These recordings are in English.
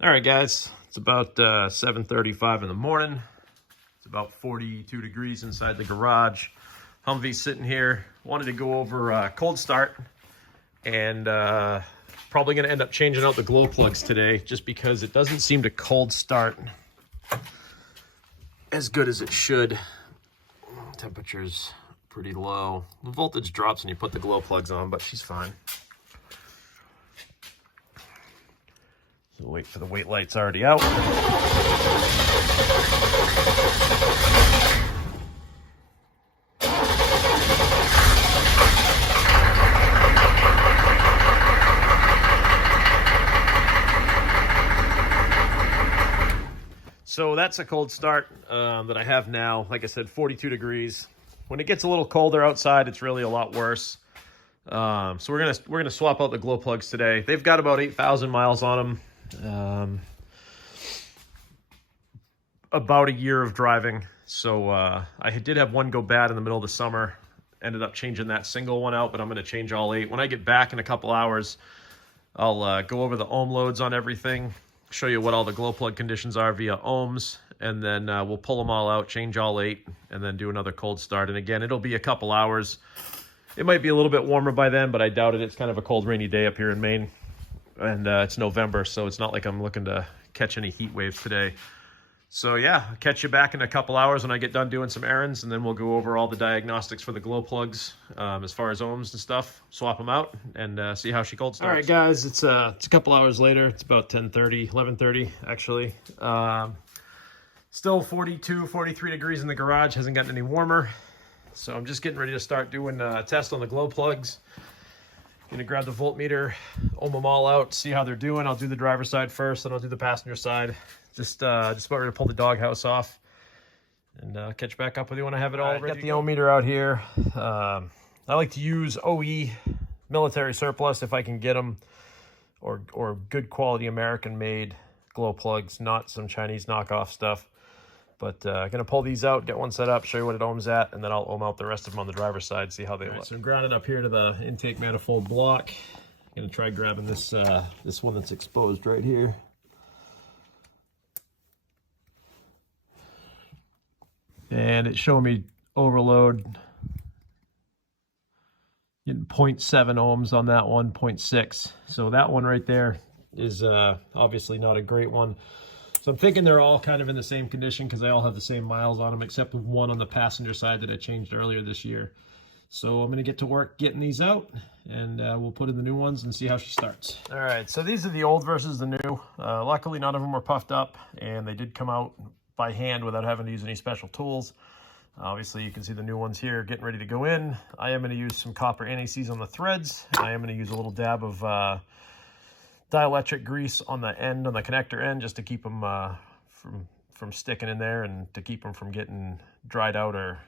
All right, guys, it's about 7:35 in the morning. It's about 42 degrees inside the garage. Humvee's sitting here. Wanted to go over cold start, and probably going to end up changing out the glow plugs today just because it doesn't seem to cold start as good as it should. Temperature's pretty low. The voltage drops when you put the glow plugs on, but she's fine. So wait for the wait light's already out. So that's a cold start that I have now. Like I said, 42 degrees. When it gets a little colder outside, it's really a lot worse. So we're gonna swap out the glow plugs today. They've got about 8,000 miles on them. About a year of driving. So I did have one go bad in the middle of the summer. Ended up changing that single one out, but I'm going to change all 8. When I get back in a couple hours, I'll go over the ohm loads on everything, show you what all the glow plug conditions are via ohms, and then we'll pull them all out, change all 8, and then do another cold start. And again, it'll be a couple hours. It might be a little bit warmer by then, but I doubt it. It's kind of a cold, rainy day up here in Maine. And it's November, so it's not like I'm looking to catch any heat waves today. So yeah, I'll catch you back in a couple hours when I get done doing some errands, and then we'll go over all the diagnostics for the glow plugs as far as ohms and stuff, swap them out, and see how she cold starts. All right, guys, it's a couple hours later. It's about 10:30, 11:30, actually. Still 42, 43 degrees in the garage. Hasn't gotten any warmer. So I'm just getting ready to start doing a test on the glow plugs. Gonna grab the voltmeter, ohm them all out, see how they're doing. I'll do the driver's side first, then I'll do the passenger side. Just about ready to pull the doghouse off, and catch back up with you when I have it all ready. Got the ohm meter out here. I like to use OE military surplus if I can get them, or good quality American-made glow plugs, not some Chinese knockoff stuff. But gonna pull these out, get one set up, show you what it ohms at, and then I'll ohm out the rest of them on the driver's side, see how they look. So I'm grounded up here to the intake manifold block. Gonna try grabbing this this one that's exposed right here. And it's showing me overload. Getting 0.7 ohms on that one, 0.6. So that one right there is obviously not a great one. So I'm thinking they're all kind of in the same condition because they all have the same miles on them, except with one on the passenger side that I changed earlier this year. So I'm going to get to work getting these out, and we'll put in the new ones and see how she starts. All right, so these are the old versus the new. Luckily, none of them were puffed up, and they did come out by hand without having to use any special tools. Obviously, you can see the new ones here getting ready to go in. I am going to use some copper anti-seize on the threads. I am going to use a little dab of dielectric grease on the end, on the connector end, just to keep them from sticking in there and to keep them from getting dried out or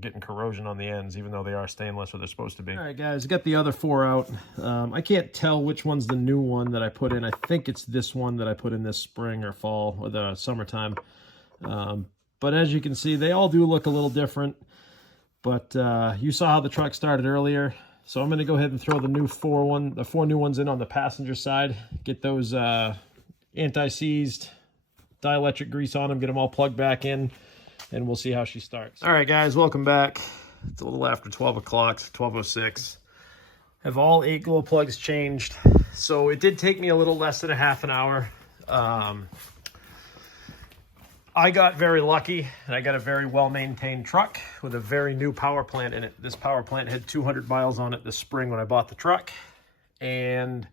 getting corrosion on the ends, even though they are stainless, or they're supposed to be. All right, guys, got the other 4 out. I can't tell which one's the new one that I put in. I think it's this one that I put in this spring or fall or the summertime. But as you can see, they all do look a little different. But you saw how the truck started earlier. So I'm going to go ahead and throw the 4 new ones in on the passenger side. Get those anti-seized dielectric grease on them, get them all plugged back in, and we'll see how she starts. All right, guys, welcome back. It's a little after 12 o'clock, 12:06. Have all 8 glow plugs changed. So it did take me a little less than a half an hour. I got very lucky, and I got a very well-maintained truck with a very new power plant in it. This power plant had 200 miles on it this spring when I bought the truck, and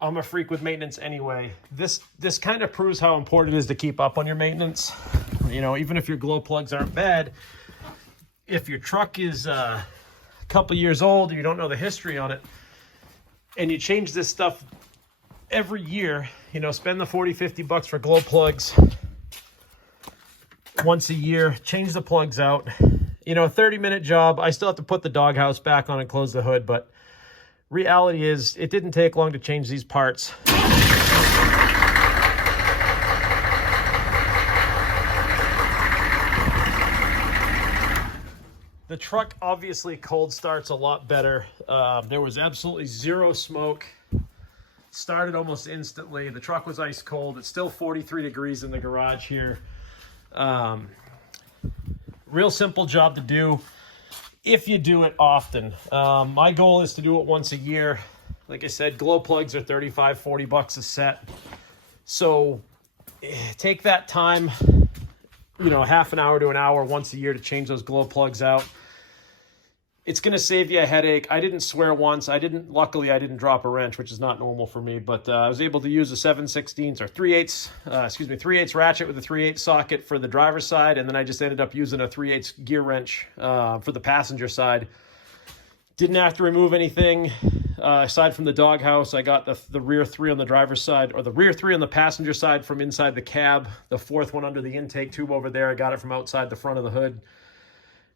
I'm a freak with maintenance anyway. This kind of proves how important it is to keep up on your maintenance. You know, even if your glow plugs aren't bad, if your truck is a couple years old, you don't know the history on it, and you change this stuff every year, you know, spend the 40, 50 bucks for glow plugs once a year, change the plugs out. You know, a 30-minute job. I still have to put the doghouse back on and close the hood, but reality is it didn't take long to change these parts. The truck obviously cold starts a lot better. There was absolutely zero smoke started almost instantly. The truck was ice cold. It's still 43 degrees in the garage here. Real simple job to do if you do it often. My goal is to do it once a year. Like I said, glow plugs are 35, 40 bucks a set. So take that time, you know, half an hour to an hour once a year to change those glow plugs out. It's going to save you a headache. I didn't swear once. Luckily I didn't drop a wrench, which is not normal for me, but I was able to use a 7/16 or 3/8 ratchet with a 3/8 socket for the driver's side. And then I just ended up using a 3/8 gear wrench for the passenger side. Didn't have to remove anything aside from the doghouse. I got the rear three on the driver's side, or the rear three on the passenger side from inside the cab. The fourth one under the intake tube over there, I got it from outside the front of the hood.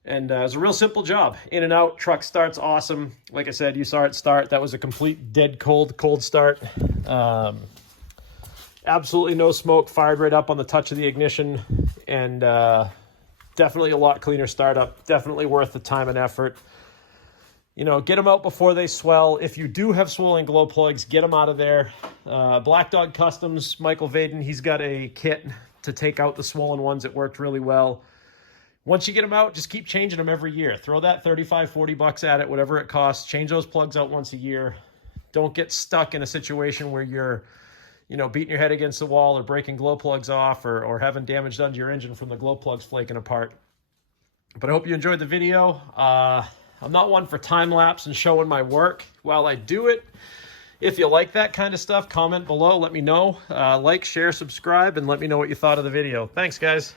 And it was a real simple job. In and out, truck starts awesome. Like I said, you saw it start. That was a complete dead cold start. Absolutely no smoke, fired right up on the touch of the ignition. And definitely a lot cleaner startup. Definitely worth the time and effort. You know, get them out before they swell. If you do have swollen glow plugs, get them out of there. Black Dog Customs, Michael Vaden, he's got a kit to take out the swollen ones. It worked really well. Once you get them out, just keep changing them every year. Throw that 35, 40 bucks at it, whatever it costs. Change those plugs out once a year. Don't get stuck in a situation where you're, you know, beating your head against the wall or breaking glow plugs off or having damage done to your engine from the glow plugs flaking apart. But I hope you enjoyed the video. I'm not one for time lapse and showing my work while I do it. If you like that kind of stuff, comment below. Let me know. Like, share, subscribe, and let me know what you thought of the video. Thanks, guys.